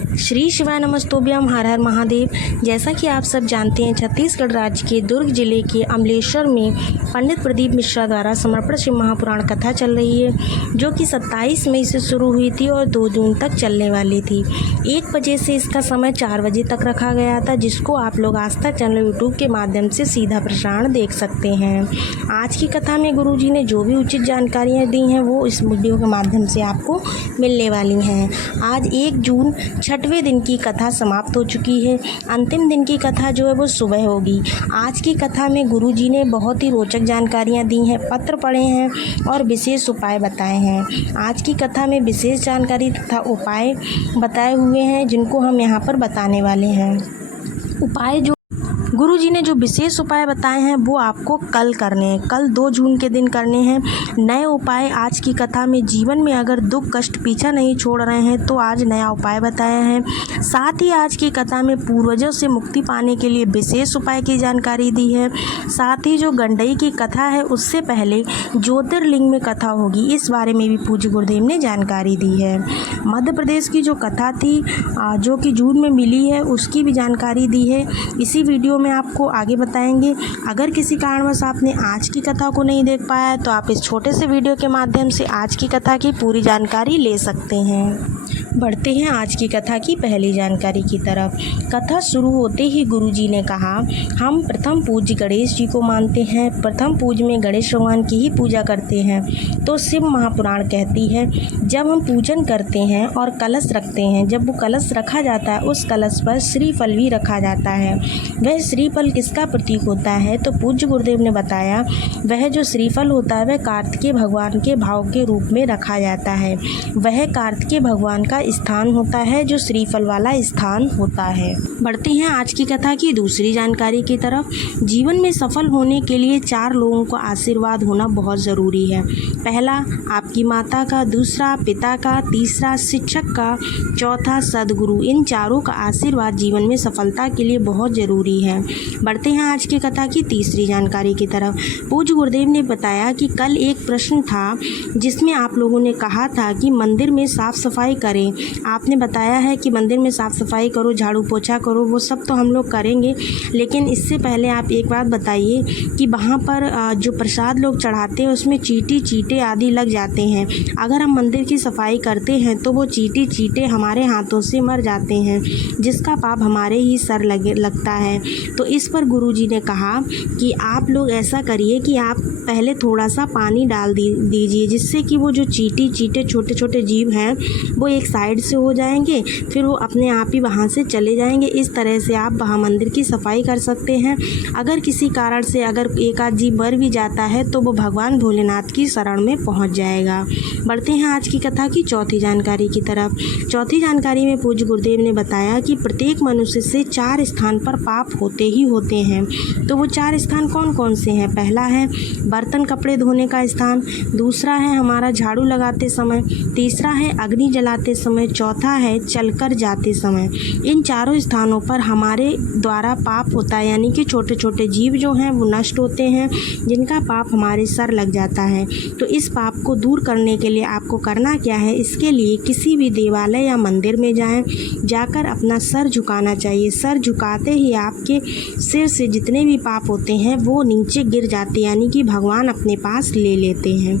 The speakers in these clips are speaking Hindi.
श्री शिवाय नमस्तोभ्यम, हर हर महादेव। जैसा कि आप सब जानते हैं, छत्तीसगढ़ राज्य के दुर्ग जिले के अमलेश्वर में पंडित प्रदीप मिश्रा द्वारा समर्पित शिव महापुराण कथा चल रही है, जो कि 27 मई से शुरू हुई थी और 2 जून तक चलने वाली थी। 1 बजे से इसका समय 4 बजे तक रखा गया था, जिसको आप लोग आस्था चैनल यूट्यूब के माध्यम से सीधा प्रसारण देख सकते हैं। आज की कथा में गुरुजी ने जो भी उचित जानकारियाँ दी हैं वो इस वीडियो के माध्यम से आपको मिलने वाली हैं। आज 1 जून 6वें दिन की कथा समाप्त हो चुकी है। अंतिम दिन की कथा जो है वो सुबह होगी। आज की कथा में गुरुजी ने बहुत ही रोचक जानकारियाँ दी हैं, पत्र पढ़े हैं और विशेष उपाय बताए हैं। आज की कथा में विशेष जानकारी तथा उपाय बताए हुए हैं, जिनको हम यहाँ पर बताने वाले हैं। उपाय जो गुरुजी ने जो विशेष उपाय बताए हैं वो आपको कल करने हैं, कल 2 जून के दिन करने हैं। नए उपाय आज की कथा में, जीवन में अगर दुख कष्ट पीछा नहीं छोड़ रहे हैं तो आज नया उपाय बताया है। साथ ही आज की कथा में पूर्वजों से मुक्ति पाने के लिए विशेष उपाय की जानकारी दी है। साथ ही जो गंडई की कथा है उससे पहले ज्योतिर्लिंग में कथा होगी, इस बारे में भी पूज्य गुरुदेव ने जानकारी दी है। मध्य प्रदेश की जो कथा थी जो कि जून में मिली है, उसकी भी जानकारी दी है। इसी वीडियो में आपको आगे बताएंगे। अगर किसी कारणवश आपने आज की कथा को नहीं देख पाया तो आप इस छोटे से वीडियो के माध्यम से आज की कथा की पूरी जानकारी ले सकते हैं। बढ़ते हैं आज की कथा की पहली जानकारी की तरफ। कथा शुरू होते ही गुरुजी ने कहा, हम प्रथम पूज्य गणेश जी को मानते हैं। प्रथम पूज में गणेश भगवान की ही पूजा करते हैं। तो शिव महापुराण कहती है, जब हम पूजन करते हैं और कलश रखते हैं, जब वो कलश रखा जाता है उस कलश पर श्रीफल भी रखा जाता है। वह श्रीफल किसका प्रतीक होता है? तो पूज्य गुरुदेव ने बताया, वह जो श्रीफल होता है वह कार्तिकेय भगवान के भाव के रूप में रखा जाता है। वह कार्तिकेय भगवान का स्थान होता है जो श्रीफल वाला स्थान होता है। बढ़ते हैं आज की कथा की दूसरी जानकारी की तरफ। जीवन में सफल होने के लिए 4 लोगों का आशीर्वाद होना बहुत ज़रूरी है। पहला आपकी माता का, दूसरा पिता का, तीसरा शिक्षक का, चौथा सदगुरु। इन चारों का आशीर्वाद जीवन में सफलता के लिए बहुत ज़रूरी है। बढ़ते हैं आज की कथा की तीसरी जानकारी की तरफ। पूज्य गुरुदेव ने बताया कि कल एक प्रश्न था जिसमें आप लोगों ने कहा था कि मंदिर में साफ़ सफाई करें। आपने बताया है कि मंदिर में साफ़ सफाई करो, झाड़ू पोछा करो, वो सब तो हम लोग करेंगे, लेकिन इससे पहले आप एक बात बताइए कि वहाँ पर जो प्रसाद लोग चढ़ाते हैं उसमें चींटे आदि लग जाते हैं। अगर हम मंदिर की सफाई करते हैं तो वो चींटे हमारे हाथों से मर जाते हैं, जिसका पाप हमारे ही सर लगता है। तो इस पर गुरुजी ने कहा कि आप लोग ऐसा करिए कि आप पहले थोड़ा सा पानी डाल दीजिए, जिससे कि वो जो चींटे छोटे छोटे जीव हैं वो एक साइड से हो जाएंगे, फिर वो अपने आप ही वहाँ से चले जाएंगे। इस तरह से आप वहाँ मंदिर की सफाई कर सकते हैं। अगर किसी कारण से अगर एक आध जीव मर भी जाता है तो वो भगवान भोलेनाथ की शरण में पहुँच जाएगा। बढ़ते हैं आज की कथा की चौथी जानकारी की तरफ। चौथी जानकारी में पूज्य गुरुदेव ने बताया कि प्रत्येक मनुष्य से 4 स्थान पर पाप होते ही होते हैं। तो वो 4 स्थान कौन कौन से हैं? पहला है बर्तन कपड़े धोने का स्थान, दूसरा है हमारा झाड़ू लगाते समय, तीसरा है अग्नि जलाते समय, चौथा है चलकर जाते समय। इन चारों स्थानों पर हमारे द्वारा पाप होता है, यानी कि छोटे छोटे जीव जो हैं वो नष्ट होते हैं, जिनका पाप हमारे सर लग जाता है। तो इस पाप को दूर करने के लिए आपको करना क्या है? इसके लिए किसी भी देवालय या मंदिर में जाएं, जाकर अपना सर झुकाना चाहिए। सर झुकाते ही आपके सिर से जितने भी पाप होते हैं वो नीचे गिर जाते हैं, यानी कि भगवान अपने पास ले लेते हैं।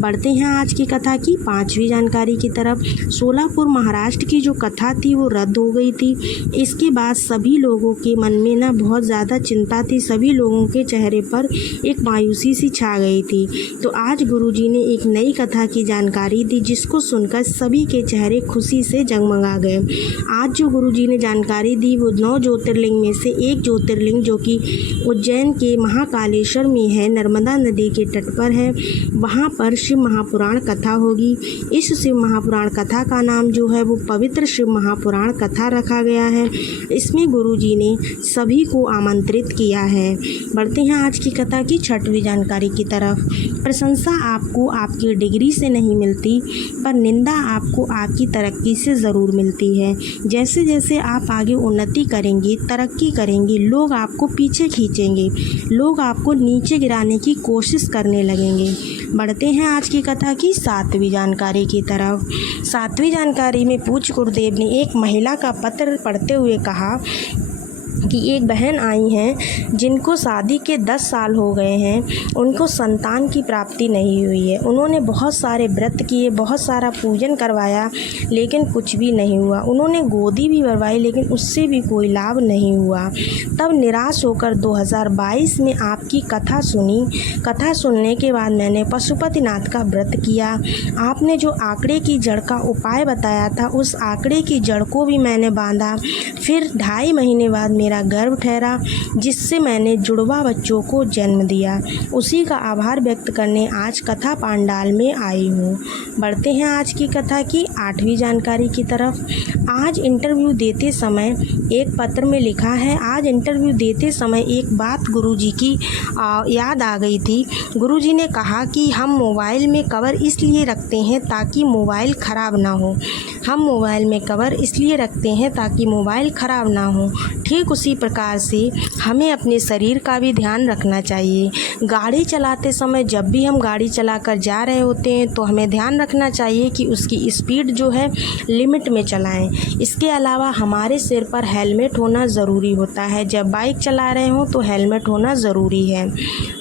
बढ़ते हैं आज की कथा की 5वीं जानकारी की तरफ। सोलापुर महाराष्ट्र की जो कथा थी वो रद्द हो गई थी। इसके बाद सभी लोगों के मन में ना बहुत ज़्यादा चिंता थी, सभी लोगों के चेहरे पर एक मायूसी सी छा गई थी। तो आज गुरुजी ने एक नई कथा की जानकारी दी, जिसको सुनकर सभी के चेहरे खुशी से जगमगा गए। आज जो गुरुजी ने जानकारी दी वो 9 ज्योतिर्लिंग में से एक ज्योतिर्लिंग जो कि उज्जैन के महाकालेश्वर में है, नर्मदा नदी के तट पर है, वहाँ पर शिव महापुराण कथा होगी। इस शिव महापुराण कथा का नाम जो है वो पवित्र शिव महापुराण कथा रखा गया है। इसमें गुरुजी ने सभी को आमंत्रित किया है। बढ़ते हैं आज की कथा की 6वीं जानकारी की तरफ। प्रशंसा आपको आपकी डिग्री से नहीं मिलती, पर निंदा आपको आपकी तरक्की से ज़रूर मिलती है। जैसे जैसे आप आगे उन्नति करेंगे, तरक्की करेंगे, लोग आपको पीछे खींचेंगे, लोग आपको नीचे गिराने की कोशिश करने लगेंगे। बढ़ते हैं आज की कथा की 7वीं जानकारी की तरफ। 7वीं जानकारी में पूज्य गुरुदेव ने एक महिला का पत्र पढ़ते हुए कहा कि एक बहन आई हैं जिनको शादी के 10 साल हो गए हैं, उनको संतान की प्राप्ति नहीं हुई है। उन्होंने बहुत सारे व्रत किए, बहुत सारा पूजन करवाया, लेकिन कुछ भी नहीं हुआ। उन्होंने गोदी भी भरवाई, लेकिन उससे भी कोई लाभ नहीं हुआ। तब निराश होकर 2022 में आपकी कथा सुनी। कथा सुनने के बाद मैंने पशुपतिनाथ का व्रत किया। आपने जो आंकड़े की जड़ का उपाय बताया था, उस आंकड़े की जड़ को भी मैंने बांधा। फिर 2.5 महीने बाद मेरा गर्भ ठहरा, जिससे मैंने जुड़वा बच्चों को जन्म दिया। उसी का आभार व्यक्त करने आज कथा पांडाल में आई हूँ। बढ़ते हैं आज की कथा की 8वीं जानकारी की तरफ। आज इंटरव्यू देते समय एक पत्र में लिखा है, आज इंटरव्यू देते समय एक बात गुरुजी की याद आ गई थी। गुरुजी ने कहा कि हम मोबाइल में कवर इसलिए रखते हैं ताकि मोबाइल ख़राब ना हो। हम मोबाइल में कवर इसलिए रखते हैं ताकि मोबाइल ख़राब ना हो। ठीक उसी प्रकार से हमें अपने शरीर का भी ध्यान रखना चाहिए। गाड़ी चलाते समय जब भी हम गाड़ी चलाकर जा रहे होते हैं तो हमें ध्यान रखना चाहिए कि उसकी स्पीड जो है लिमिट में चलाएं। इसके अलावा हमारे सिर पर हेलमेट होना ज़रूरी होता है। जब बाइक चला रहे हों तो हेलमेट होना ज़रूरी है।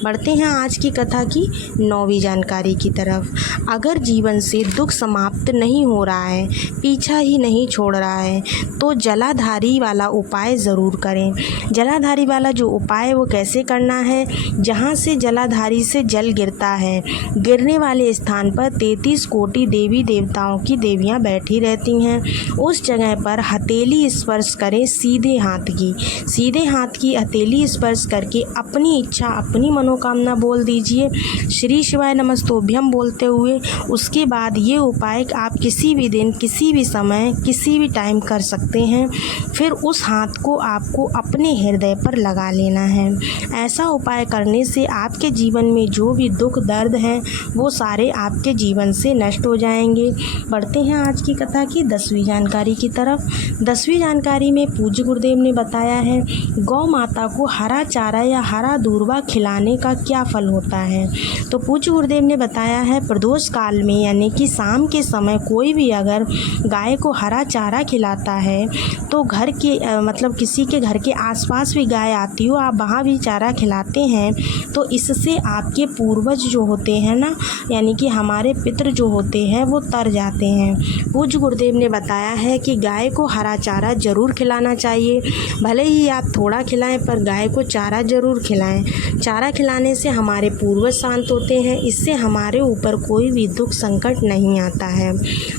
बढ़ते हैं आज की कथा की 9वीं जानकारी की तरफ। अगर जीवन से दुख समाप्त नहीं हो रहा है, पीछा ही नहीं छोड़ रहा है, तो जलाधारी वाला उपाय ज़रूर करें। जलाधारी वाला जो उपाय है वो कैसे करना है? जहाँ से जलाधारी से जल गिरता है, गिरने वाले स्थान पर 33 कोटि देवी देवताओं की देवियाँ बैठी रहती हैं। उस जगह पर हथेली स्पर्श करें, सीधे हाथ की हथेली स्पर्श करके अपनी इच्छा, अपनी मनोकामना बोल दीजिए, श्री शिवाय नमस्तोभ्यम बोलते हुए। उसके बाद ये उपाय आप किसी भी दिन, किसी भी समय, किसी भी टाइम कर सकते हैं। फिर उस हाथ को आपको अपने हृदय पर लगा लेना है। ऐसा उपाय करने से आपके जीवन में जो भी दुख दर्द हैं वो सारे आपके जीवन से नष्ट हो जाएंगे। बढ़ते हैं आज की कथा की 10वीं जानकारी की तरफ। 10वीं जानकारी में पूज्य गुरुदेव ने बताया है, गौ माता को हरा चारा या हरा दूर्वा खिलाने का क्या फल होता है। तो पूज्य गुरुदेव ने बताया है, प्रदोष काल में यानी कि शाम के समय कोई भी अगर गाय को हरा चारा खिलाता है तो घर के मतलब किसी के घर के आसपास भी गाय आती हो, आप वहाँ भी चारा खिलाते हैं तो इससे आपके पूर्वज जो होते हैं ना, यानी कि हमारे पितृ जो होते हैं वो तर जाते हैं। पूज्य गुरुदेव ने बताया है कि गाय को हरा चारा ज़रूर खिलाना चाहिए। भले ही आप थोड़ा खिलाएं पर गाय को चारा ज़रूर खिलाएं। चारा खिलाने से हमारे पूर्वज शांत होते हैं, इससे हमारे ऊपर कोई भी दुख संकट नहीं आता है।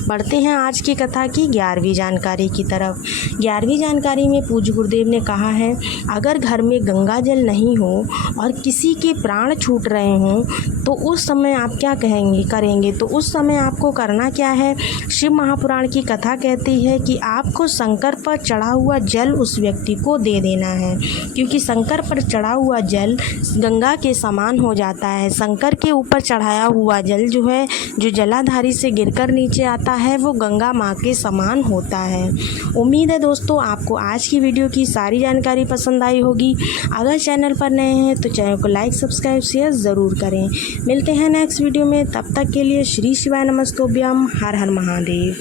बढ़ते हैं आज की कथा की 11वीं जानकारी की तरफ। 11वीं जानकारी में पूज्य गुरुदेव ने कहा है, अगर घर में गंगा जल नहीं हो और किसी के प्राण छूट रहे हों तो उस समय आप क्या करेंगे। तो उस समय आपको करना क्या है? शिव महापुराण की कथा कहती है कि आपको शंकर पर चढ़ा हुआ जल उस व्यक्ति को दे देना है, क्योंकि शंकर पर चढ़ा हुआ जल गंगा के समान हो जाता है। शंकर के ऊपर चढ़ाया हुआ जल जो है, जो जलाधारी से गिरकर नीचे आता है, वो गंगा माँ के समान होता है। उम्मीद है दोस्तों आपको आज की वीडियो की सारी जानकारी पसंद आई होगी। अगर चैनल पर नए हैं तो चैनल को लाइक, सब्सक्राइब, शेयर ज़रूर करें। मिलते हैं नेक्स्ट वीडियो में, तब तक के लिए श्री शिवाय नमस्तोभ्यम। हर हर महादेव।